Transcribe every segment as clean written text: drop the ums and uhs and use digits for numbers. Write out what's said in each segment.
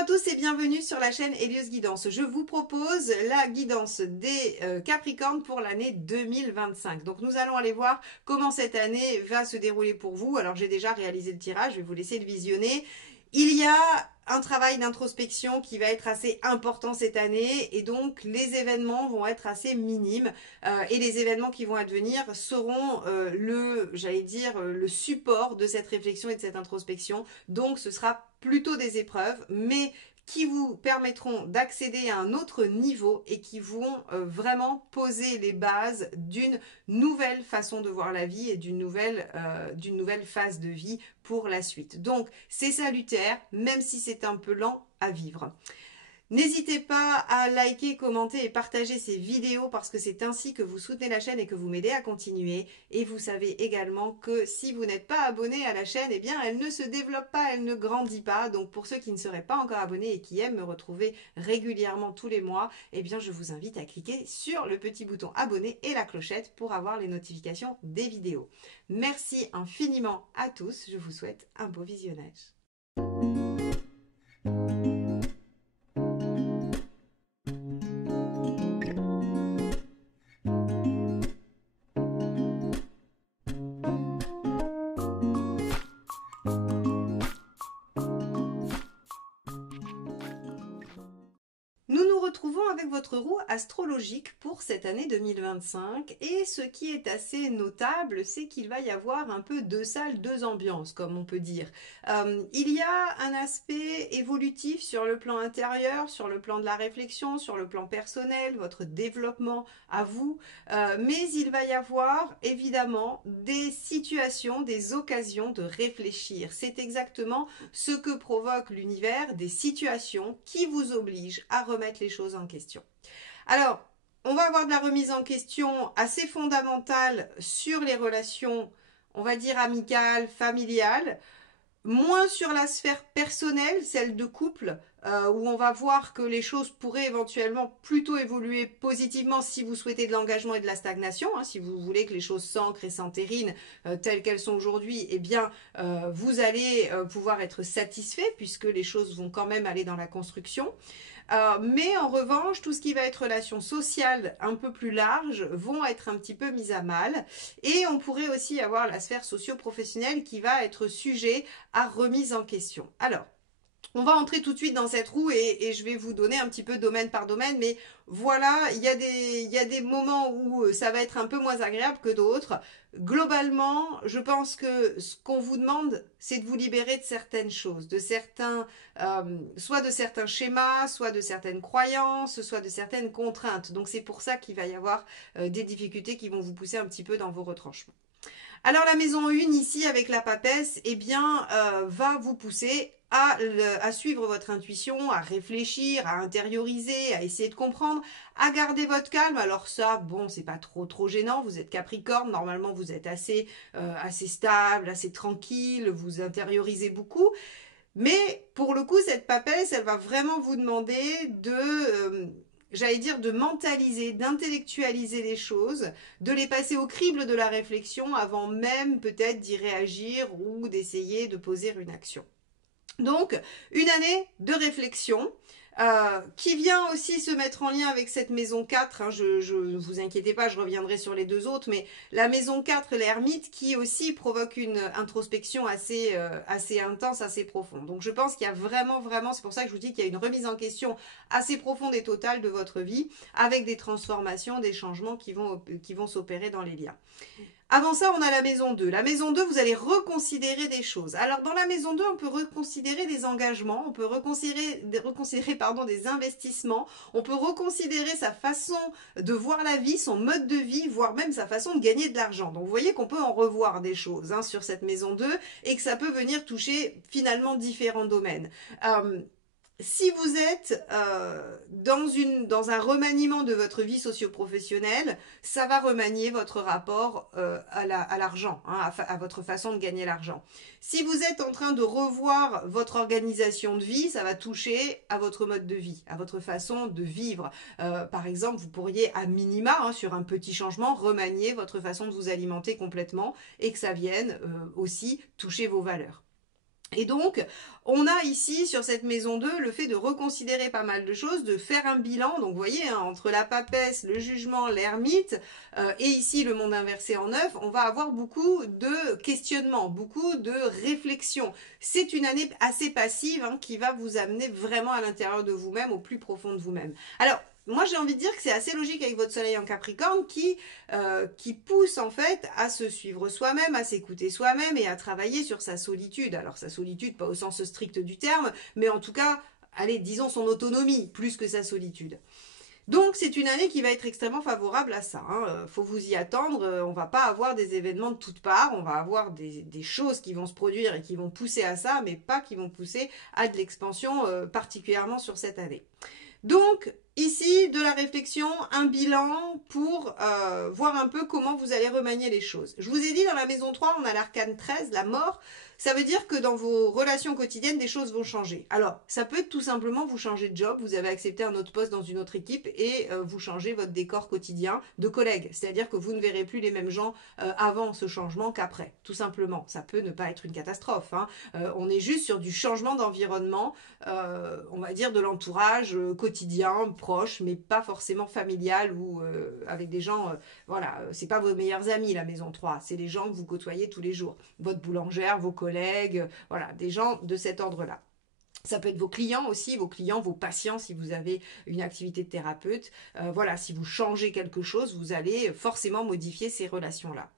à tous et bienvenue sur la chaîne Hélios Guidance. Je vous propose la guidance des Capricornes pour l'année 2025. Donc nous allons aller voir comment cette année va se dérouler pour vous. Alors j'ai déjà réalisé le tirage, je vais vous laisser le visionner. Il y a un travail d'introspection qui va être assez important cette année et donc les événements vont être assez minimes et les événements qui vont advenir seront le support de cette réflexion et de cette introspection. Donc ce sera plutôt des épreuves, mais qui vous permettront d'accéder à un autre niveau et qui vont vraiment poser les bases d'une nouvelle façon de voir la vie et d'une nouvelle phase de vie pour la suite. Donc c'est salutaire, même si c'est un peu lent à vivre. N'hésitez pas à liker, commenter et partager ces vidéos parce que c'est ainsi que vous soutenez la chaîne et que vous m'aidez à continuer. Et vous savez également que si vous n'êtes pas abonné à la chaîne, eh bien elle ne se développe pas, elle ne grandit pas. Donc pour ceux qui ne seraient pas encore abonnés et qui aiment me retrouver régulièrement tous les mois, eh bien je vous invite à cliquer sur le petit bouton abonner et la clochette pour avoir les notifications des vidéos. Merci infiniment à tous, je vous souhaite un beau visionnage. Nous nous retrouvons avec votre roue astrologique pour cette année 2025 et ce qui est assez notable, c'est qu'il va y avoir un peu deux salles, deux ambiances, comme on peut dire. Il y a un aspect évolutif sur le plan intérieur, sur le plan de la réflexion, sur le plan personnel, votre développement à vous, mais il va y avoir évidemment des situations, des occasions de réfléchir. C'est exactement ce que provoque l'univers, des situations qui vous obligent à remettre les choses en question. Alors, on va avoir de la remise en question assez fondamentale sur les relations, on va dire amicales, familiales, moins sur la sphère personnelle, celle de couple, où on va voir que les choses pourraient éventuellement plutôt évoluer positivement si vous souhaitez de l'engagement et de la stagnation, hein, si vous voulez que les choses s'ancrent et s'entérinent telles qu'elles sont aujourd'hui, eh bien vous allez pouvoir être satisfait puisque les choses vont quand même aller dans la construction. Mais en revanche, tout ce qui va être relations sociales un peu plus larges vont être un petit peu mises à mal. Et on pourrait aussi avoir la sphère socio-professionnelle qui va être sujet à remise en question. Alors, on va entrer tout de suite dans cette roue et je vais vous donner un petit peu domaine par domaine, mais voilà, il y a des moments où ça va être un peu moins agréable que d'autres. Globalement, je pense que ce qu'on vous demande, c'est de vous libérer de certaines choses, de certains, soit de certains schémas, soit de certaines croyances, soit de certaines contraintes. Donc c'est pour ça qu'il va y avoir des difficultés qui vont vous pousser un petit peu dans vos retranchements. Alors la maison 1 ici avec la papesse, eh bien, va vous pousser à suivre votre intuition, à réfléchir, à intérioriser, à essayer de comprendre, à garder votre calme. Alors ça, bon, c'est pas trop gênant. Vous êtes Capricorne, normalement vous êtes assez stable, assez tranquille, vous intériorisez beaucoup. Mais pour le coup, cette papesse, elle va vraiment vous demander j'allais dire, de mentaliser, d'intellectualiser les choses, de les passer au crible de la réflexion avant même peut-être d'y réagir ou d'essayer de poser une action. Donc, une année de réflexion qui vient aussi se mettre en lien avec cette maison 4. Hein, ne vous inquiétez pas, je reviendrai sur les deux autres, mais la maison 4, l'ermite, qui aussi provoque une introspection assez intense, assez profonde. Donc, je pense qu'il y a vraiment, c'est pour ça que je vous dis qu'il y a une remise en question assez profonde et totale de votre vie, avec des transformations, des changements qui vont s'opérer dans les liens. Avant ça, on a la maison 2. La maison 2, vous allez reconsidérer des choses. Alors, dans la maison 2, on peut reconsidérer des engagements, on peut reconsidérer des investissements, on peut reconsidérer sa façon de voir la vie, son mode de vie, voire même sa façon de gagner de l'argent. Donc, vous voyez qu'on peut en revoir des choses sur cette maison 2 et que ça peut venir toucher finalement différents domaines. Si vous êtes dans un remaniement de votre vie socio-professionnelle, ça va remanier votre rapport à l'argent, hein, à votre façon de gagner l'argent. Si vous êtes en train de revoir votre organisation de vie, ça va toucher à votre mode de vie, à votre façon de vivre. Par exemple, vous pourriez à minima, hein, sur un petit changement, remanier votre façon de vous alimenter complètement et que ça vienne aussi toucher vos valeurs. Et donc, on a ici, sur cette maison 2, le fait de reconsidérer pas mal de choses, de faire un bilan. Donc, vous voyez, hein, entre la papesse, le jugement, l'ermite, et ici le monde inversé en 9, on va avoir beaucoup de questionnements, beaucoup de réflexions. C'est une année assez passive, hein, qui va vous amener vraiment à l'intérieur de vous-même, au plus profond de vous-même. Alors, moi, j'ai envie de dire que c'est assez logique avec votre soleil en Capricorne qui pousse en fait à se suivre soi-même, à s'écouter soi-même et à travailler sur sa solitude. Alors sa solitude, pas au sens strict du terme, mais en tout cas, allez, disons son autonomie, plus que sa solitude. Donc c'est une année qui va être extrêmement favorable à ça. Hein. Faut vous y attendre. On va pas avoir des événements de toutes parts. On va avoir des choses qui vont se produire et qui vont pousser à ça, mais pas qui vont pousser à de l'expansion particulièrement sur cette année. Donc, ici, de la réflexion, un bilan pour voir un peu comment vous allez remanier les choses. Je vous ai dit, dans la maison 3, on a l'arcane 13, la mort. Ça veut dire que dans vos relations quotidiennes, des choses vont changer. Alors, ça peut être tout simplement vous changer de job, vous avez accepté un autre poste dans une autre équipe et vous changez votre décor quotidien de collègues. C'est-à-dire que vous ne verrez plus les mêmes gens avant ce changement qu'après, tout simplement. Ça peut ne pas être une catastrophe. Hein. On est juste sur du changement d'environnement, on va dire de l'entourage quotidien, proche, mais pas forcément familial ou avec des gens, voilà, c'est pas vos meilleurs amis la maison 3, c'est les gens que vous côtoyez tous les jours. Votre boulangère, vos collègues, voilà, des gens de cet ordre-là. Ça peut être vos clients aussi, vos patients si vous avez une activité de thérapeute. Voilà, si vous changez quelque chose, vous allez forcément modifier ces relations-là.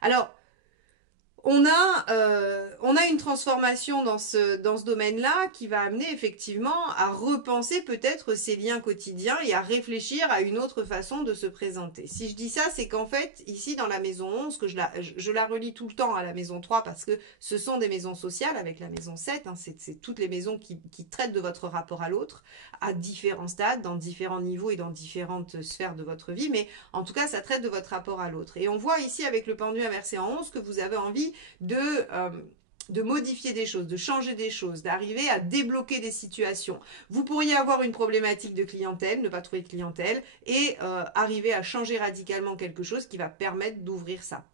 Alors, on a une transformation dans ce domaine-là qui va amener effectivement à repenser peut-être ces liens quotidiens et à réfléchir à une autre façon de se présenter. Si je dis ça, c'est qu'en fait, ici dans la maison 11, que je la relie tout le temps à la maison 3 parce que ce sont des maisons sociales avec la maison 7, hein, c'est toutes les maisons qui traitent de votre rapport à l'autre à différents stades, dans différents niveaux et dans différentes sphères de votre vie, mais en tout cas, ça traite de votre rapport à l'autre. Et on voit ici avec le pendu inversé en 11 que vous avez envie de, euh, de modifier des choses, de changer des choses, d'arriver à débloquer des situations. Vous pourriez avoir une problématique de clientèle, ne pas trouver de clientèle, et arriver à changer radicalement quelque chose qui va permettre d'ouvrir ça.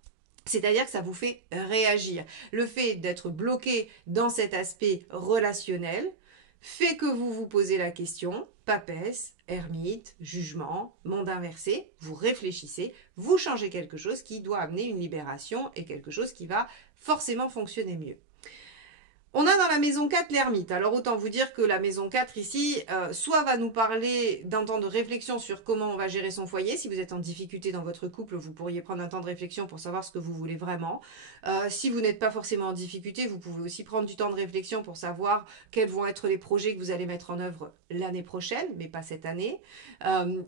C'est-à-dire que ça vous fait réagir. Le fait d'être bloqué dans cet aspect relationnel fait que vous vous posez la question, papesse, ermite, jugement, monde inversé, vous réfléchissez, vous changez quelque chose qui doit amener une libération et quelque chose qui va forcément fonctionner mieux. On a dans la maison 4 l'ermite. Alors autant vous dire que la maison 4 ici, soit va nous parler d'un temps de réflexion sur comment on va gérer son foyer. Si vous êtes en difficulté dans votre couple, vous pourriez prendre un temps de réflexion pour savoir ce que vous voulez vraiment. Si vous n'êtes pas forcément en difficulté, vous pouvez aussi prendre du temps de réflexion pour savoir quels vont être les projets que vous allez mettre en œuvre l'année prochaine, mais pas cette année.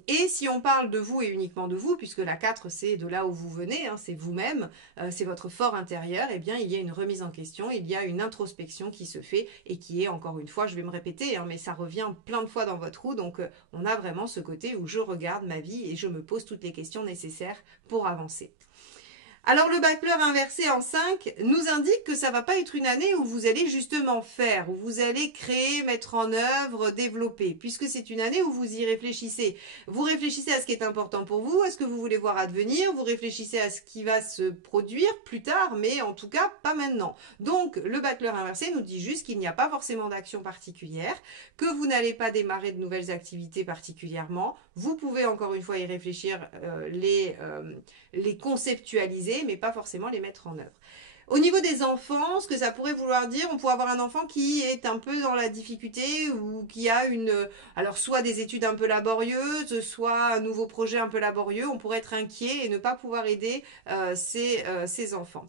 Et si on parle de vous et uniquement de vous, puisque la 4 c'est de là où vous venez, hein, c'est vous-même, c'est votre fort intérieur, eh bien il y a une remise en question, il y a une introspection qui se fait et qui est, encore une fois, je vais me répéter, hein, mais ça revient plein de fois dans votre roue, donc on a vraiment ce côté où je regarde ma vie et je me pose toutes les questions nécessaires pour avancer. Alors le backleur inversé en 5 nous indique que ça va pas être une année où vous allez justement faire, où vous allez créer, mettre en œuvre, développer, puisque c'est une année où vous y réfléchissez. Vous réfléchissez à ce qui est important pour vous, à ce que vous voulez voir advenir, vous réfléchissez à ce qui va se produire plus tard, mais en tout cas pas maintenant. Donc le backleur inversé nous dit juste qu'il n'y a pas forcément d'action particulière, que vous n'allez pas démarrer de nouvelles activités particulièrement. Vous pouvez encore une fois y réfléchir, les conceptualiser, mais pas forcément les mettre en œuvre. Au niveau des enfants, ce que ça pourrait vouloir dire, on pourrait avoir un enfant qui est un peu dans la difficulté ou qui a alors soit des études un peu laborieuses, soit un nouveau projet un peu laborieux. On pourrait être inquiet et ne pas pouvoir aider ses enfants.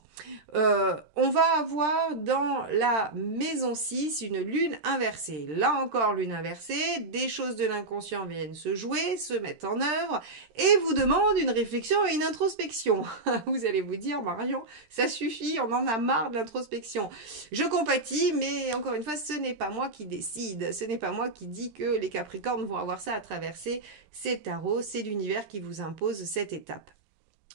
On va avoir dans la maison 6 une lune inversée. Là encore, lune inversée, des choses de l'inconscient viennent se jouer, se mettre en œuvre et vous demande une réflexion et une introspection. Vous allez vous dire, Marion, ça suffit, on en a marre de l'introspection. Je compatis, mais encore une fois, ce n'est pas moi qui décide. Ce n'est pas moi qui dis que les Capricornes vont avoir ça à traverser. C'est tarot, c'est l'univers qui vous impose cette étape.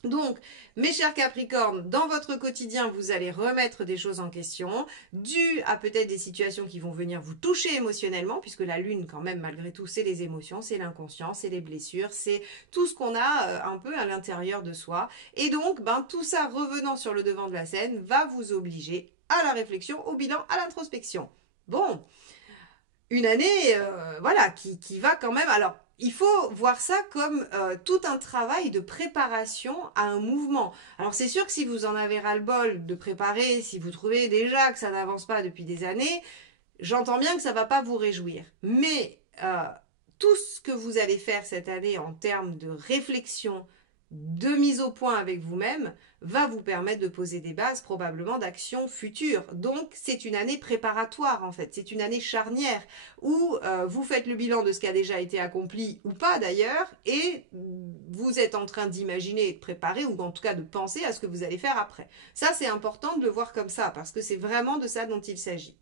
Donc, mes chers Capricornes, dans votre quotidien, vous allez remettre des choses en question, dû à peut-être des situations qui vont venir vous toucher émotionnellement, puisque la lune, quand même, malgré tout, c'est les émotions, c'est l'inconscient, c'est les blessures, c'est tout ce qu'on a un peu à l'intérieur de soi. Et donc, tout ça revenant sur le devant de la scène va vous obliger à la réflexion, au bilan, à l'introspection. Bon, une année, voilà, qui va quand même... Alors, il faut voir ça comme tout un travail de préparation à un mouvement. Alors, c'est sûr que si vous en avez ras-le-bol de préparer, si vous trouvez déjà que ça n'avance pas depuis des années, j'entends bien que ça ne va pas vous réjouir. Mais tout ce que vous allez faire cette année en termes de réflexion, de mise au point avec vous-même, va vous permettre de poser des bases probablement d'actions futures. Donc c'est une année préparatoire en fait, c'est une année charnière où vous faites le bilan de ce qui a déjà été accompli ou pas d'ailleurs et vous êtes en train d'imaginer et de préparer ou en tout cas de penser à ce que vous allez faire après. Ça c'est important de le voir comme ça parce que c'est vraiment de ça dont il s'agit.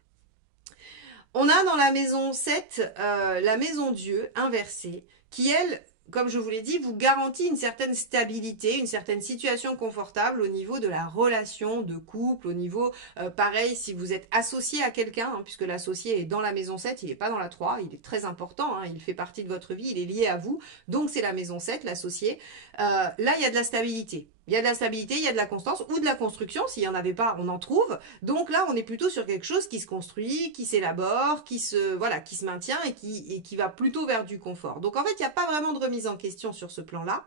On a dans la maison 7 la maison Dieu inversée qui elle, comme je vous l'ai dit, vous garantit une certaine stabilité, une certaine situation confortable au niveau de la relation de couple, au niveau, pareil, si vous êtes associé à quelqu'un, hein, puisque l'associé est dans la maison 7, il n'est pas dans la 3, il est très important, hein, il fait partie de votre vie, il est lié à vous, donc c'est la maison 7, l'associé. Là, il y a de la stabilité. Il y a de la stabilité, il y a de la constance ou de la construction. S'il n'y en avait pas, on en trouve. Donc là, on est plutôt sur quelque chose qui se construit, qui s'élabore, qui se maintient et qui va plutôt vers du confort. Donc en fait, il n'y a pas vraiment de remise en question sur ce plan-là.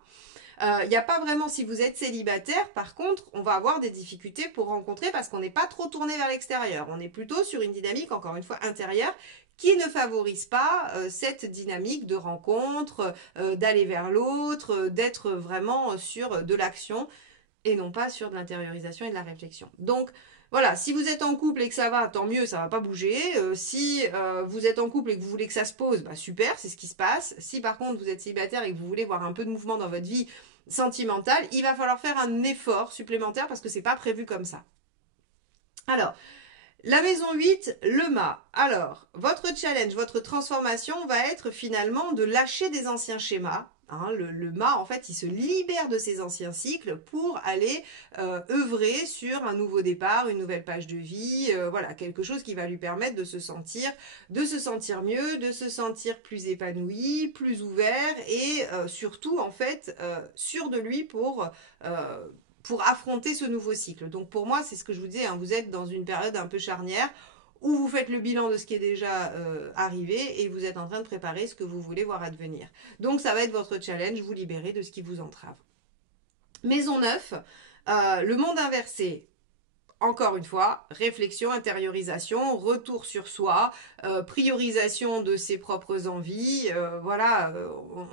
Il n'y a pas vraiment, si vous êtes célibataire, par contre, on va avoir des difficultés pour rencontrer parce qu'on n'est pas trop tourné vers l'extérieur. On est plutôt sur une dynamique, encore une fois, intérieure qui ne favorise pas cette dynamique de rencontre, d'aller vers l'autre, d'être vraiment sur de l'action et non pas sur de l'intériorisation et de la réflexion. Donc voilà, si vous êtes en couple et que ça va, tant mieux, ça va pas bouger. Si vous êtes en couple et que vous voulez que ça se pose, bah super, c'est ce qui se passe. Si par contre vous êtes célibataire et que vous voulez voir un peu de mouvement dans votre vie sentimentale, il va falloir faire un effort supplémentaire parce que c'est pas prévu comme ça. Alors, la maison 8, le mât. Alors, votre challenge, votre transformation va être finalement de lâcher des anciens schémas. Hein, le mât, en fait, il se libère de ses anciens cycles pour aller œuvrer sur un nouveau départ, une nouvelle page de vie, voilà, quelque chose qui va lui permettre de se sentir mieux, de se sentir plus épanoui, plus ouvert et surtout, en fait, sûr de lui pour affronter ce nouveau cycle. Donc pour moi, c'est ce que je vous disais, hein, vous êtes dans une période un peu charnière où vous faites le bilan de ce qui est déjà arrivé et vous êtes en train de préparer ce que vous voulez voir advenir. Donc ça va être votre challenge, vous libérer de ce qui vous entrave. Maison 9, le monde inversé. Encore une fois, réflexion, intériorisation, retour sur soi, priorisation de ses propres envies. Voilà,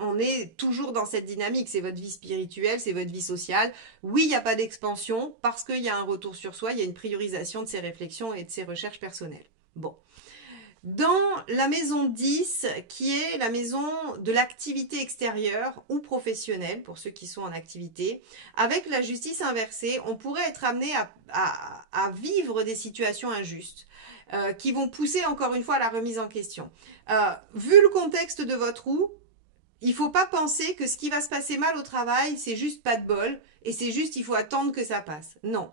on est toujours dans cette dynamique. C'est votre vie spirituelle, c'est votre vie sociale. Oui, il n'y a pas d'expansion parce qu'il y a un retour sur soi, il y a une priorisation de ses réflexions et de ses recherches personnelles. Bon. Dans la maison 10, qui est la maison de l'activité extérieure ou professionnelle, pour ceux qui sont en activité, avec la justice inversée, on pourrait être amené à vivre des situations injustes qui vont pousser encore une fois à la remise en question. Vu le contexte de votre roue, il ne faut pas penser que ce qui va se passer mal au travail, c'est juste pas de bol et c'est juste il faut attendre que ça passe. Non.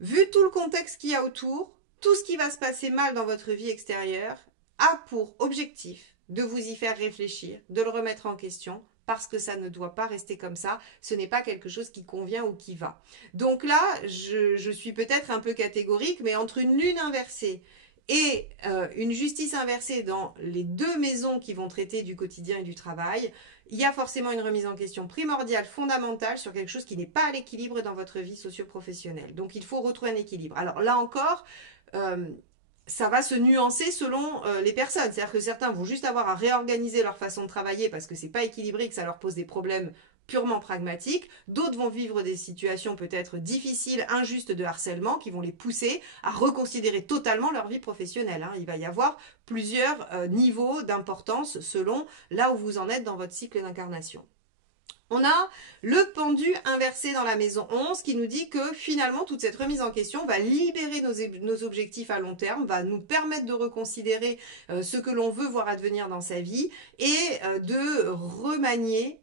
Vu tout le contexte qu'il y a autour, tout ce qui va se passer mal dans votre vie extérieure a pour objectif de vous y faire réfléchir, de le remettre en question, parce que ça ne doit pas rester comme ça, ce n'est pas quelque chose qui convient ou qui va. Donc là, je suis peut-être un peu catégorique, mais entre une lune inversée et une justice inversée dans les deux maisons qui vont traiter du quotidien et du travail, il y a forcément une remise en question primordiale, fondamentale sur quelque chose qui n'est pas à l'équilibre dans votre vie socio-professionnelle. Donc il faut retrouver un équilibre. Alors là encore, ça va se nuancer selon les personnes. C'est-à-dire que certains vont juste avoir à réorganiser leur façon de travailler parce que c'est pas équilibré, que ça leur pose des problèmes purement pragmatiques. D'autres vont vivre des situations peut-être difficiles, injustes de harcèlement qui vont les pousser à reconsidérer totalement leur vie professionnelle. Hein. Il va y avoir plusieurs niveaux d'importance selon là où vous en êtes dans votre cycle d'incarnation. On a le pendu inversé dans la maison 11 qui nous dit que finalement toute cette remise en question va libérer nos objectifs à long terme, va nous permettre de reconsidérer ce que l'on veut voir advenir dans sa vie et de remanier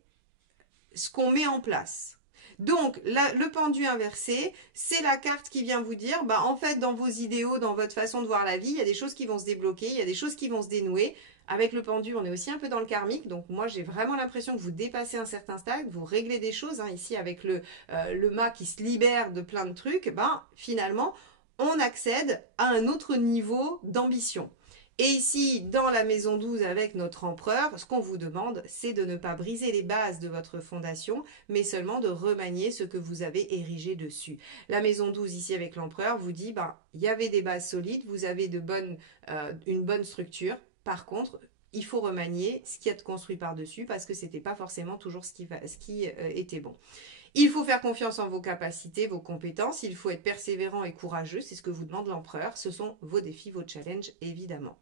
ce qu'on met en place. Donc, le pendu inversé, c'est la carte qui vient vous dire, bah, en fait, dans vos idéaux, dans votre façon de voir la vie, il y a des choses qui vont se débloquer, il y a des choses qui vont se dénouer. Avec le pendu, on est aussi un peu dans le karmique, donc moi j'ai vraiment l'impression que vous dépassez un certain stade, vous réglez des choses, hein, ici avec le mât qui se libère de plein de trucs, ben finalement on accède à un autre niveau d'ambition. Et ici, dans la maison 12 avec notre empereur, ce qu'on vous demande, c'est de ne pas briser les bases de votre fondation, mais seulement de remanier ce que vous avez érigé dessus. La maison 12 ici avec l'empereur vous dit, ben, il y avait des bases solides, vous avez une bonne structure. Par contre, il faut remanier ce qui est construit par-dessus parce que c'était pas forcément toujours ce qui était bon. Il faut faire confiance en vos capacités, vos compétences. Il faut être persévérant et courageux. C'est ce que vous demande l'empereur. Ce sont vos défis, vos challenges, évidemment.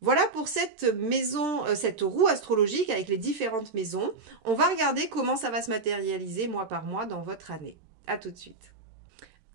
Voilà pour cette maison, cette roue astrologique avec les différentes maisons. On va regarder comment ça va se matérialiser mois par mois dans votre année. À tout de suite.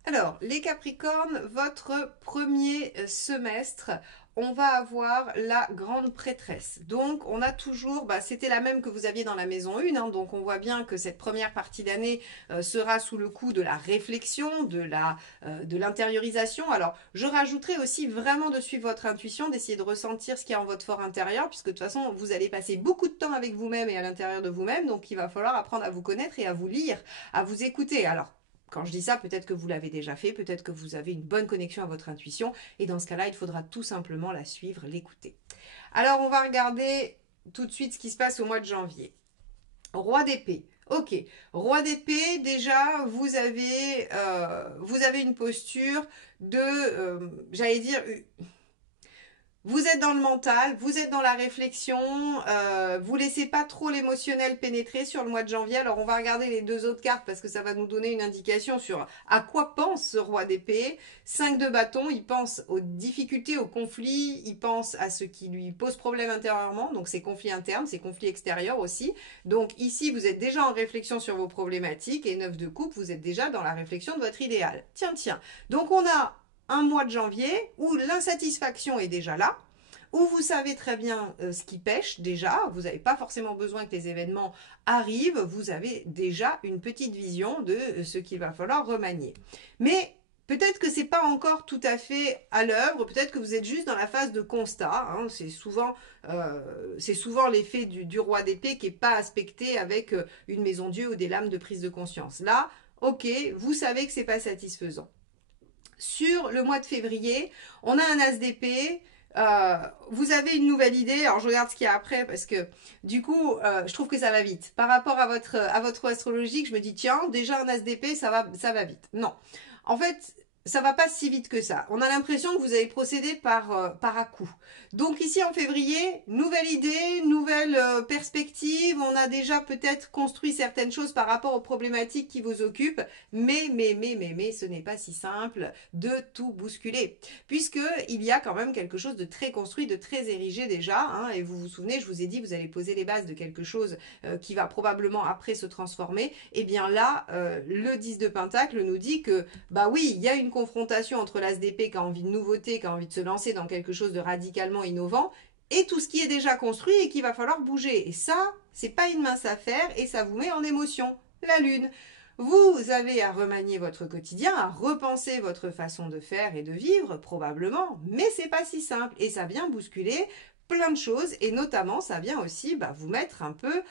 Alors, les Capricornes, votre premier semestre, on va avoir la grande prêtresse. Donc, on a toujours, c'était la même que vous aviez dans la maison 1, hein, donc on voit bien que cette première partie d'année sera sous le coup de la réflexion, de l'intériorisation. Alors, je rajouterai aussi vraiment de suivre votre intuition, d'essayer de ressentir ce qu'il y a en votre fort intérieur, puisque de toute façon, vous allez passer beaucoup de temps avec vous-même et à l'intérieur de vous-même, donc il va falloir apprendre à vous connaître et à vous lire, à vous écouter. Alors, quand je dis ça, peut-être que vous l'avez déjà fait, peut-être que vous avez une bonne connexion à votre intuition, et dans ce cas-là, il faudra tout simplement la suivre, l'écouter. Alors, on va regarder tout de suite ce qui se passe au mois de janvier. Roi d'épée. Ok, roi d'épée, déjà, vous avez une posture de, j'allais dire, vous êtes dans le mental, vous êtes dans la réflexion, vous laissez pas trop l'émotionnel pénétrer sur le mois de janvier. Alors on va regarder les deux autres cartes parce que ça va nous donner une indication sur à quoi pense ce roi d'épée. 5 de bâton, il pense aux difficultés, aux conflits, il pense à ce qui lui pose problème intérieurement, donc ces conflits internes, ces conflits extérieurs aussi. Donc ici, vous êtes déjà en réflexion sur vos problématiques et 9 de coupe, vous êtes déjà dans la réflexion de votre idéal. Tiens. Donc on a un mois de janvier où l'insatisfaction est déjà là, où vous savez très bien ce qui pêche déjà, vous n'avez pas forcément besoin que les événements arrivent, vous avez déjà une petite vision de ce qu'il va falloir remanier. Mais peut-être que ce n'est pas encore tout à fait à l'œuvre, peut-être que vous êtes juste dans la phase de constat, hein, c'est souvent l'effet du roi d'épée qui n'est pas aspecté avec une maison Dieu ou des lames de prise de conscience. Là, ok, vous savez que ce n'est pas satisfaisant. Sur le mois de février, on a un as d'épée. Vous avez une nouvelle idée. Alors je regarde ce qu'il y a après parce que du coup, je trouve que ça va vite. Par rapport à votre astrologique, je me dis tiens, déjà un as d'épée, ça va vite. Non, en fait, ça va pas si vite que ça. On a l'impression que vous avez procédé par à-coup. Donc ici en février, nouvelle idée, nouvelle perspective. On a déjà peut-être construit certaines choses par rapport aux problématiques qui vous occupent. Mais, ce n'est pas si simple de tout bousculer. Puisque il y a quand même quelque chose de très construit, de très érigé déjà. Hein, et vous vous souvenez, je vous ai dit, vous allez poser les bases de quelque chose qui va probablement après se transformer. Et bien là, le 10 de Pentacle nous dit que, bah oui, il y a une confrontation entre l'as d'épée qui a envie de nouveauté, qui a envie de se lancer dans quelque chose de radicalement innovant, et tout ce qui est déjà construit et qu'il va falloir bouger. Et ça, c'est pas une mince affaire et ça vous met en émotion. La lune. Vous avez à remanier votre quotidien, à repenser votre façon de faire et de vivre, probablement, mais c'est pas si simple et ça vient bousculer plein de choses et notamment ça vient aussi vous mettre un peu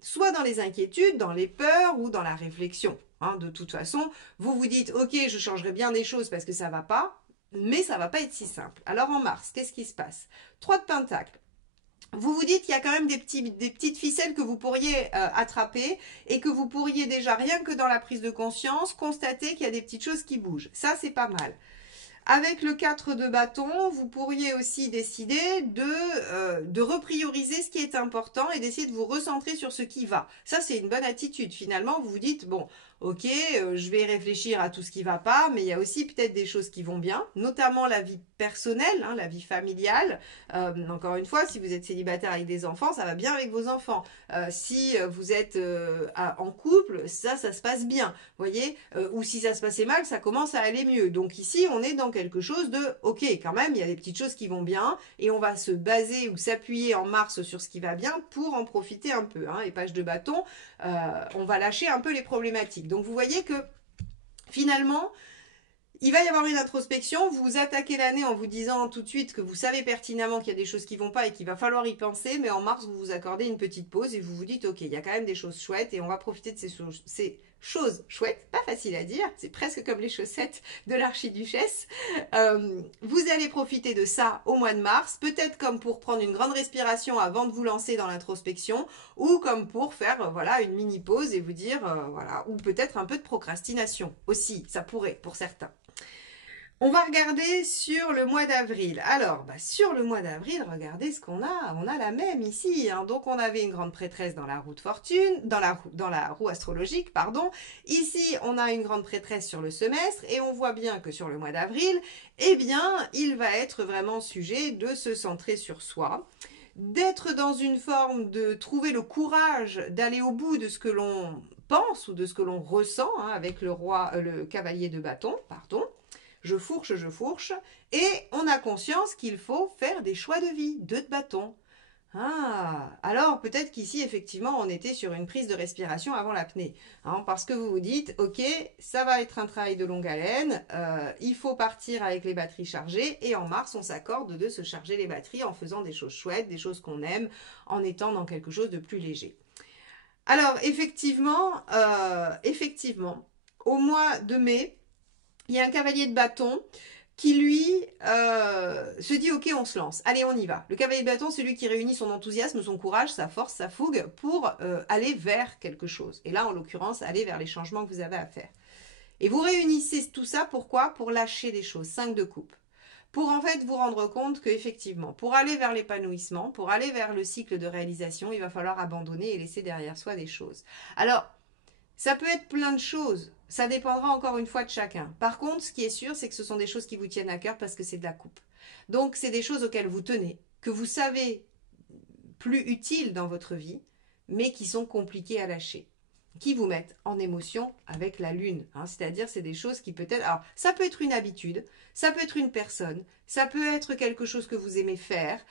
soit dans les inquiétudes, dans les peurs ou dans la réflexion. Hein, de toute façon, vous vous dites ok, je changerai bien des choses parce que ça va pas, mais ça va pas être si simple. Alors en mars, qu'est-ce qui se passe? 3 de Pentacle. Vous vous dites qu'il y a quand même des petites ficelles que vous pourriez attraper et que vous pourriez déjà, rien que dans la prise de conscience, constater qu'il y a des petites choses qui bougent. Ça, c'est pas mal. Avec le 4 de bâton, vous pourriez aussi décider de reprioriser ce qui est important et d'essayer de vous recentrer sur ce qui va. Ça, c'est une bonne attitude. Finalement, vous vous dites, bon, ok, je vais réfléchir à tout ce qui va pas, mais il y a aussi peut-être des choses qui vont bien, notamment la vie personnelle, hein, la vie familiale. Encore une fois, si vous êtes célibataire avec des enfants, ça va bien avec vos enfants. Si vous êtes en couple, ça se passe bien, voyez. Ou si ça se passait mal, ça commence à aller mieux. Donc ici, on est dans quelque chose de, ok, quand même, il y a des petites choses qui vont bien, et on va se baser ou s'appuyer en mars sur ce qui va bien pour en profiter un peu. Hein. Épage de bâton, on va lâcher un peu les problématiques. Donc vous voyez que finalement, il va y avoir une introspection, vous attaquez l'année en vous disant tout de suite que vous savez pertinemment qu'il y a des choses qui ne vont pas et qu'il va falloir y penser, mais en mars, vous vous accordez une petite pause et vous vous dites, ok, il y a quand même des choses chouettes et on va profiter de ces Chose chouette, pas facile à dire, c'est presque comme les chaussettes de l'archiduchesse. Vous allez profiter de ça au mois de mars, peut-être comme pour prendre une grande respiration avant de vous lancer dans l'introspection, ou comme pour faire voilà une mini pause et vous dire voilà, ou peut-être un peu de procrastination aussi, ça pourrait pour certains. On va regarder sur le mois d'avril. Alors, sur le mois d'avril, regardez ce qu'on a. On a la même ici. Hein. Donc, on avait une grande prêtresse dans la roue de fortune, dans la roue astrologique, pardon. Ici, on a une grande prêtresse sur le semestre et on voit bien que sur le mois d'avril, eh bien, il va être vraiment sujet de se centrer sur soi, d'être dans une forme de trouver le courage d'aller au bout de ce que l'on pense ou de ce que l'on ressent hein, avec le cavalier de bâton, pardon. Je fourche, et on a conscience qu'il faut faire des choix de vie, deux de bâton. Ah, alors peut-être qu'ici, effectivement, on était sur une prise de respiration avant l'apnée. Hein, parce que vous vous dites, ok, ça va être un travail de longue haleine, il faut partir avec les batteries chargées, et en mars, on s'accorde de se charger les batteries en faisant des choses chouettes, des choses qu'on aime, en étant dans quelque chose de plus léger. Alors, effectivement, au mois de mai, il y a un cavalier de bâton qui, lui, se dit « Ok, on se lance. Allez, on y va. » Le cavalier de bâton, c'est lui qui réunit son enthousiasme, son courage, sa force, sa fougue pour aller vers quelque chose. Et là, en l'occurrence, aller vers les changements que vous avez à faire. Et vous réunissez tout ça, pourquoi? Pour lâcher des choses. 5 de coupe. Pour en fait vous rendre compte qu'effectivement, pour aller vers l'épanouissement, pour aller vers le cycle de réalisation, il va falloir abandonner et laisser derrière soi des choses. Alors, ça peut être plein de choses. Ça dépendra encore une fois de chacun. Par contre, ce qui est sûr, c'est que ce sont des choses qui vous tiennent à cœur parce que c'est de la coupe. Donc, c'est des choses auxquelles vous tenez, que vous savez plus utiles dans votre vie, mais qui sont compliquées à lâcher, qui vous mettent en émotion avec la lune. Hein. C'est-à-dire, c'est des choses qui peut-être... Alors, ça peut être une habitude, ça peut être une personne, ça peut être quelque chose que vous aimez faire.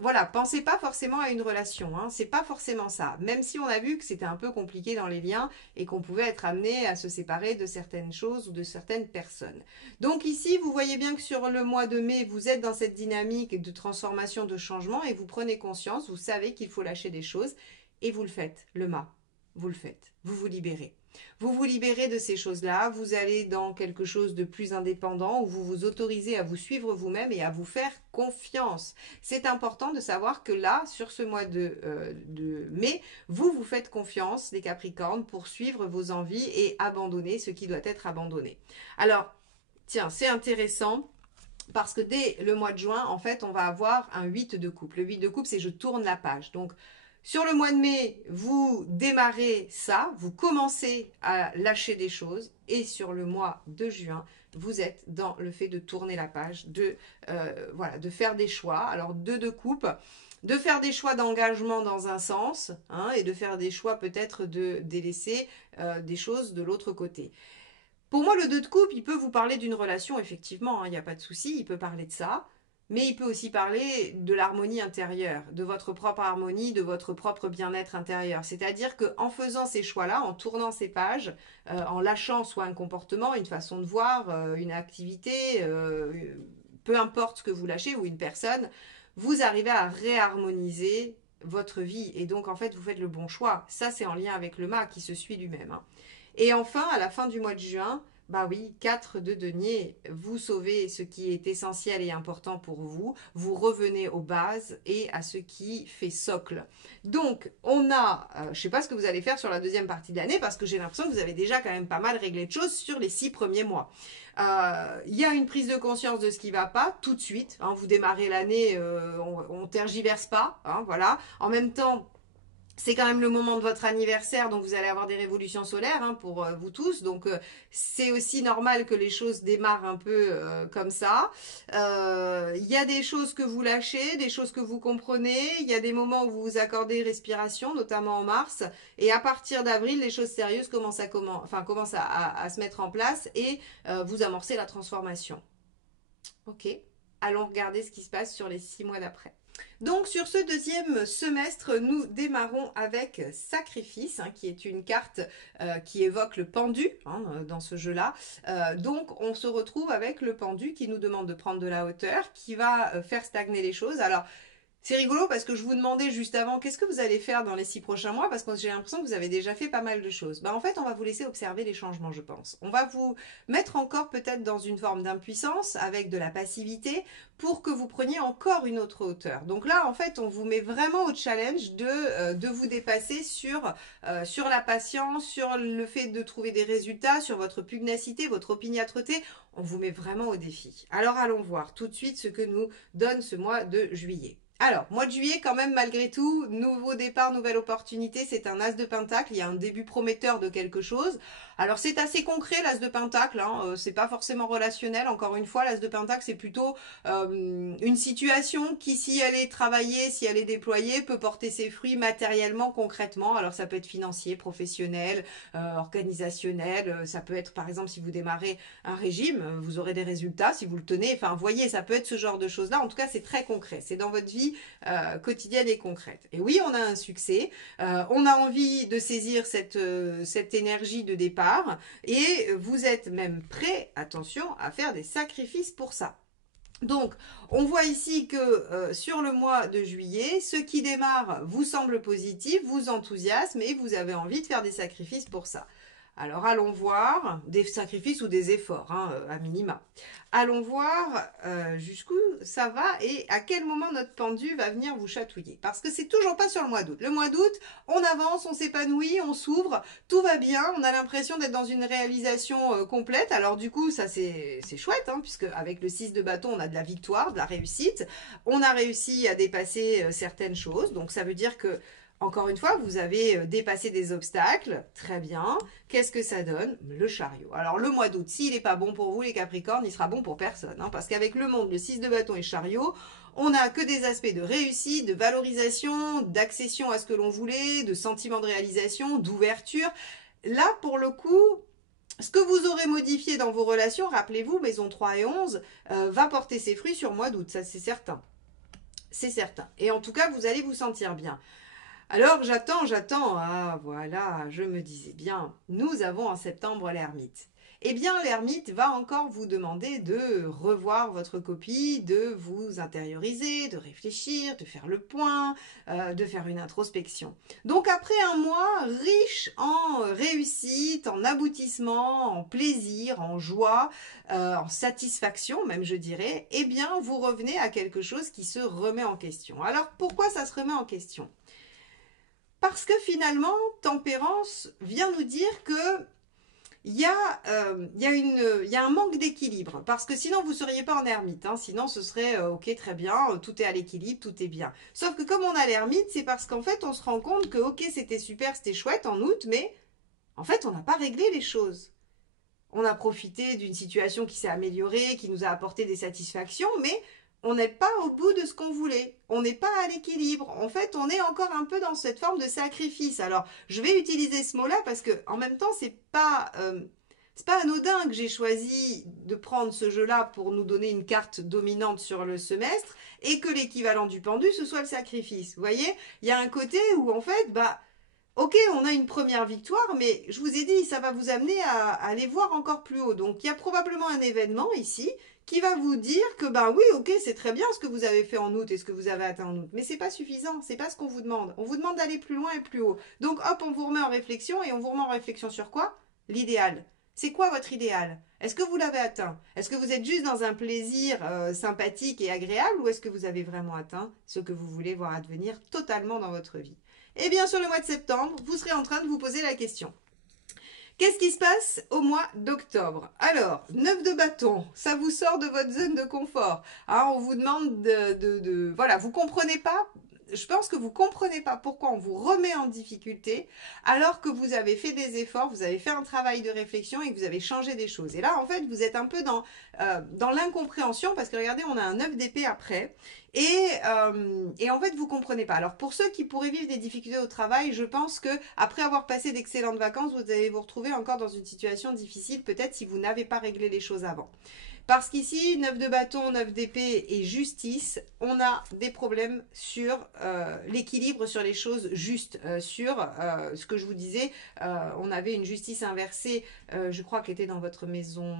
Voilà, pensez pas forcément à une relation, hein. C'est pas forcément ça. Même si on a vu que c'était un peu compliqué dans les liens et qu'on pouvait être amené à se séparer de certaines choses ou de certaines personnes. Donc ici, vous voyez bien que sur le mois de mai, vous êtes dans cette dynamique de transformation, de changement et vous prenez conscience, vous savez qu'il faut lâcher des choses et vous le faites, le mât. Vous le faites, vous vous libérez. Vous vous libérez de ces choses-là, vous allez dans quelque chose de plus indépendant où vous vous autorisez à vous suivre vous-même et à vous faire confiance. C'est important de savoir que là, sur ce mois de mai, vous vous faites confiance, les Capricornes, pour suivre vos envies et abandonner ce qui doit être abandonné. Alors, tiens, c'est intéressant. Parce que dès le mois de juin, en fait, on va avoir un 8 de coupe. Le 8 de coupe, c'est je tourne la page. Donc, sur le mois de mai, vous démarrez ça, vous commencez à lâcher des choses. Et sur le mois de juin, vous êtes dans le fait de tourner la page, voilà, de faire des choix. Alors, 2 de coupe, de faire des choix d'engagement dans un sens, hein, et de faire des choix peut-être de délaisser des choses de l'autre côté. Pour moi, le 2 de coupe, il peut vous parler d'une relation, effectivement, il n'y a pas de souci, il peut parler de ça, mais il peut aussi parler de l'harmonie intérieure, de votre propre harmonie, de votre propre bien-être intérieur. C'est-à-dire qu'en faisant ces choix-là, en tournant ces pages, en lâchant soit un comportement, une façon de voir, une activité, peu importe ce que vous lâchez, ou une personne, vous arrivez à réharmoniser votre vie. Et donc, en fait, vous faites le bon choix. Ça, c'est en lien avec le mât qui se suit lui-même. Hein. Et enfin, à la fin du mois de juin, bah oui, 4 de denier, vous sauvez ce qui est essentiel et important pour vous, vous revenez aux bases et à ce qui fait socle. Donc, on a, je ne sais pas ce que vous allez faire sur la deuxième partie de l'année, parce que j'ai l'impression que vous avez déjà quand même pas mal réglé de choses sur les 6 premiers mois. Il y a une prise de conscience de ce qui ne va pas tout de suite. Hein, vous démarrez l'année, on tergiverse pas, hein, voilà. En même temps, c'est quand même le moment de votre anniversaire, donc vous allez avoir des révolutions solaires hein, pour vous tous. Donc c'est aussi normal que les choses démarrent un peu comme ça. Il y a des choses que vous lâchez, des choses que vous comprenez. Il y a des moments où vous vous accordez respiration, notamment en mars. Et à partir d'avril, les choses sérieuses commencent à se mettre en place et vous amorcez la transformation. Ok, allons regarder ce qui se passe sur les 6 mois d'après. Donc sur ce deuxième semestre, nous démarrons avec Sacrifice, hein, qui est une carte qui évoque le pendu hein, dans ce jeu-là. Donc on se retrouve avec le pendu qui nous demande de prendre de la hauteur, qui va faire stagner les choses. Alors C'est rigolo parce que je vous demandais juste avant qu'est-ce que vous allez faire dans les 6 prochains mois parce que j'ai l'impression que vous avez déjà fait pas mal de choses. Bah en fait, on va vous laisser observer les changements, je pense. On va vous mettre encore peut-être dans une forme d'impuissance avec de la passivité pour que vous preniez encore une autre hauteur. Donc là, en fait, on vous met vraiment au challenge de vous dépasser sur la patience, sur le fait de trouver des résultats, sur votre pugnacité, votre opiniâtreté. On vous met vraiment au défi. Alors allons voir tout de suite ce que nous donne ce mois de juillet. Alors, mois de juillet, quand même, malgré tout, nouveau départ, nouvelle opportunité, c'est un as de pentacle, il y a un début prometteur de quelque chose. Alors, c'est assez concret, l'as de pentacle, hein, c'est pas forcément relationnel, encore une fois, l'as de pentacle, c'est plutôt une situation qui, si elle est travaillée, si elle est déployée, peut porter ses fruits matériellement, concrètement. Alors, ça peut être financier, professionnel, organisationnel, ça peut être, par exemple, si vous démarrez un régime, vous aurez des résultats, si vous le tenez, enfin, voyez, ça peut être ce genre de choses-là, en tout cas, c'est très concret, c'est dans votre vie quotidienne et concrète. Et oui, on a un succès, on a envie de saisir cette énergie de départ et vous êtes même prêt, attention, à faire des sacrifices pour ça. Donc, on voit ici que sur le mois de juillet, ce qui démarre vous semble positif, vous enthousiasme et vous avez envie de faire des sacrifices pour ça. Alors allons voir, des sacrifices ou des efforts, hein, à minima. Allons voir jusqu'où ça va et à quel moment notre pendu va venir vous chatouiller. Parce que c'est toujours pas sur le mois d'août. Le mois d'août, on avance, on s'épanouit, on s'ouvre, tout va bien, on a l'impression d'être dans une réalisation complète. Alors du coup, ça c'est chouette, hein, puisque avec le 6 de bâton, on a de la victoire, de la réussite. On a réussi à dépasser certaines choses, donc ça veut dire que encore une fois, vous avez dépassé des obstacles, très bien. Qu'est-ce que ça donne? Le chariot. Alors le mois d'août, s'il n'est pas bon pour vous les Capricornes, il sera bon pour personne. Hein, parce qu'avec le monde, le 6 de bâton et chariot, on n'a que des aspects de réussite, de valorisation, d'accession à ce que l'on voulait, de sentiment de réalisation, d'ouverture. Là, pour le coup, ce que vous aurez modifié dans vos relations, rappelez-vous, maison 3 et 11, va porter ses fruits sur le mois d'août, ça c'est certain. C'est certain. Et en tout cas, vous allez vous sentir bien. Alors j'attends. Ah voilà, je me disais bien, nous avons en septembre l'ermite. Eh bien, l'ermite va encore vous demander de revoir votre copie, de vous intérioriser, de réfléchir, de faire le point, de faire une introspection. Donc après un mois riche en réussite, en aboutissement, en plaisir, en joie, en satisfaction même je dirais, eh bien vous revenez à quelque chose qui se remet en question. Alors pourquoi ça se remet en question? Parce que finalement, Tempérance vient nous dire que il y a un manque d'équilibre. Parce que sinon, vous ne seriez pas en ermite. Hein. Sinon, ce serait ok, très bien, tout est à l'équilibre, tout est bien. Sauf que comme on a l'ermite, c'est parce qu'en fait, on se rend compte que ok, c'était super, c'était chouette en août, mais en fait, on n'a pas réglé les choses. On a profité d'une situation qui s'est améliorée, qui nous a apporté des satisfactions, mais on n'est pas au bout de ce qu'on voulait. On n'est pas à l'équilibre. En fait, on est encore un peu dans cette forme de sacrifice. Alors, je vais utiliser ce mot-là parce que, en même temps, c'est pas anodin que j'ai choisi de prendre ce jeu-là pour nous donner une carte dominante sur le semestre et que l'équivalent du pendu, ce soit le sacrifice. Vous voyez, il y a un côté où, en fait, ok, on a une première victoire, mais je vous ai dit, ça va vous amener à aller voir encore plus haut. Donc, il y a probablement un événement ici qui va vous dire que, ben oui, ok, c'est très bien ce que vous avez fait en août et ce que vous avez atteint en août, mais c'est pas suffisant, c'est pas ce qu'on vous demande. On vous demande d'aller plus loin et plus haut. Donc, hop, on vous remet en réflexion et on vous remet en réflexion sur quoi? L'idéal. C'est quoi votre idéal? Est-ce que vous l'avez atteint? Est-ce que vous êtes juste dans un plaisir sympathique et agréable ou est-ce que vous avez vraiment atteint ce que vous voulez voir advenir totalement dans votre vie? Eh bien, sur le mois de septembre, vous serez en train de vous poser la question. Qu'est-ce qui se passe au mois d'octobre? Alors, 9 de bâton, ça vous sort de votre zone de confort. Hein, on vous demande voilà, vous comprenez pas. Je pense que vous comprenez pas pourquoi on vous remet en difficulté alors que vous avez fait des efforts, vous avez fait un travail de réflexion et que vous avez changé des choses. Et là, en fait, vous êtes un peu dans l'incompréhension parce que regardez, on a un 9 d'épée après. Et en fait, vous comprenez pas. Alors, pour ceux qui pourraient vivre des difficultés au travail, je pense que après avoir passé d'excellentes vacances, vous allez vous retrouver encore dans une situation difficile, peut-être si vous n'avez pas réglé les choses avant. Parce qu'ici, 9 de bâton, 9 d'épée et justice, on a des problèmes sur l'équilibre, sur les choses justes, sur ce que je vous disais, on avait une justice inversée, je crois qu'elle était dans votre maison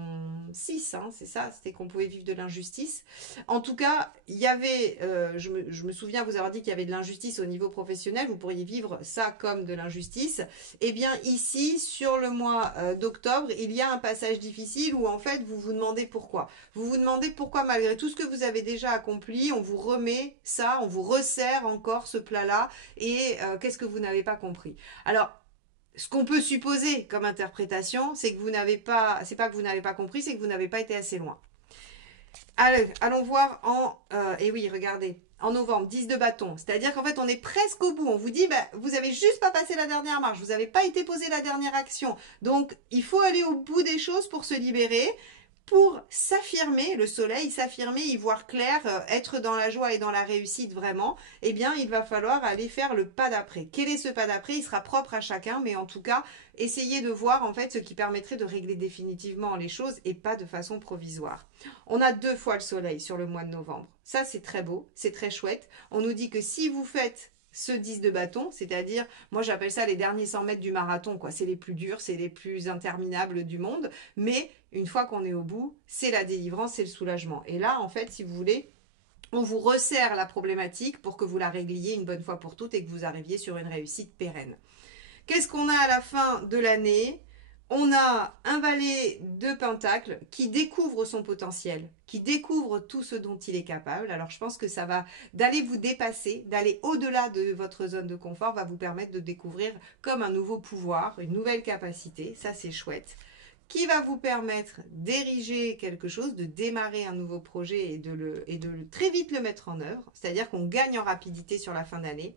6, hein, c'est ça, c'était qu'on pouvait vivre de l'injustice. En tout cas, il y avait pourriez, je me souviens vous avoir dit qu'il y avait de l'injustice au niveau professionnel, vous pourriez vivre ça comme de l'injustice. Eh bien ici, sur le mois d'octobre, il y a un passage difficile où en fait vous vous demandez pourquoi. Vous vous demandez pourquoi malgré tout ce que vous avez déjà accompli, on vous remet ça, on vous resserre encore ce plat-là et qu'est-ce que vous n'avez pas compris. Alors, ce qu'on peut supposer comme interprétation, c'est que vous n'avez pas, c'est pas que vous n'avez pas compris, c'est que vous n'avez pas été assez loin. Allez, allons voir et oui, regardez, en novembre, 10 de bâton. C'est-à-dire qu'en fait, on est presque au bout. On vous dit, bah, vous avez juste pas passé la dernière marche, vous n'avez pas été posé la dernière action. Donc, il faut aller au bout des choses pour se libérer, pour s'affirmer, le soleil, s'affirmer, y voir clair, être dans la joie et dans la réussite vraiment, eh bien, il va falloir aller faire le pas d'après. Quel est ce pas d'après? Il sera propre à chacun, mais en tout cas, essayez de voir en fait ce qui permettrait de régler définitivement les choses et pas de façon provisoire. On a 2 fois le soleil sur le mois de novembre. Ça, c'est très beau, c'est très chouette. On nous dit que si vous faites ce 10 de bâton, c'est-à-dire, moi j'appelle ça les derniers 100 mètres du marathon, quoi. C'est les plus durs, c'est les plus interminables du monde, mais une fois qu'on est au bout, c'est la délivrance, c'est le soulagement. Et là, en fait, si vous voulez, on vous resserre la problématique pour que vous la régliez une bonne fois pour toutes et que vous arriviez sur une réussite pérenne. Qu'est-ce qu'on a à la fin de l'année? On a un valet de Pentacle qui découvre son potentiel, qui découvre tout ce dont il est capable. Alors je pense que ça va, d'aller vous dépasser, d'aller au-delà de votre zone de confort, va vous permettre de découvrir comme un nouveau pouvoir, une nouvelle capacité. Ça, c'est chouette. Qui va vous permettre d'ériger quelque chose, de démarrer un nouveau projet et de très vite le mettre en œuvre. C'est-à-dire qu'on gagne en rapidité sur la fin d'année.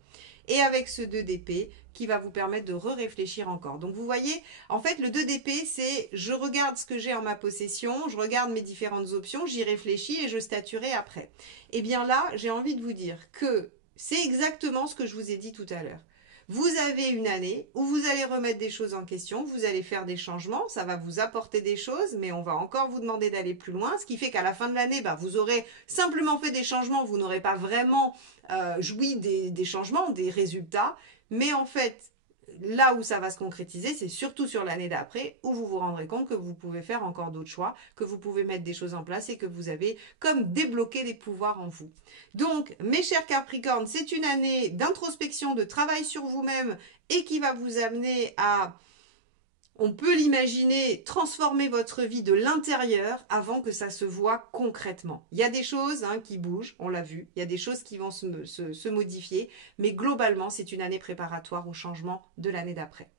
Et avec ce 2 d'épée qui va vous permettre de réfléchir encore. Donc vous voyez, en fait le 2 d'épée c'est je regarde ce que j'ai en ma possession, je regarde mes différentes options, j'y réfléchis et je statuerai après. Et bien là, j'ai envie de vous dire que c'est exactement ce que je vous ai dit tout à l'heure. Vous avez une année où vous allez remettre des choses en question, vous allez faire des changements, ça va vous apporter des choses, mais on va encore vous demander d'aller plus loin, ce qui fait qu'à la fin de l'année, bah, vous aurez simplement fait des changements, vous n'aurez pas vraiment joui des changements, des résultats, mais en fait, là où ça va se concrétiser, c'est surtout sur l'année d'après, où vous vous rendrez compte que vous pouvez faire encore d'autres choix, que vous pouvez mettre des choses en place et que vous avez comme débloqué des pouvoirs en vous. Donc, mes chers Capricornes, c'est une année d'introspection, de travail sur vous-même et qui va vous amener à, on peut l'imaginer, transformer votre vie de l'intérieur avant que ça se voit concrètement. Il y a des choses qui bougent, on l'a vu, il y a des choses qui vont se modifier, mais globalement, c'est une année préparatoire au changement de l'année d'après.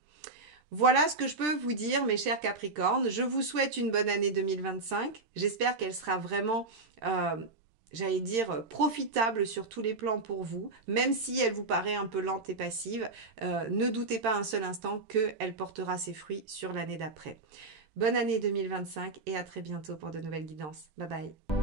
Voilà ce que je peux vous dire, mes chers Capricornes. Je vous souhaite une bonne année 2025. J'espère qu'elle sera vraiment, j'allais dire, profitable sur tous les plans pour vous. Même si elle vous paraît un peu lente et passive, ne doutez pas un seul instant qu'elle portera ses fruits sur l'année d'après. Bonne année 2025 et à très bientôt pour de nouvelles guidances. Bye bye.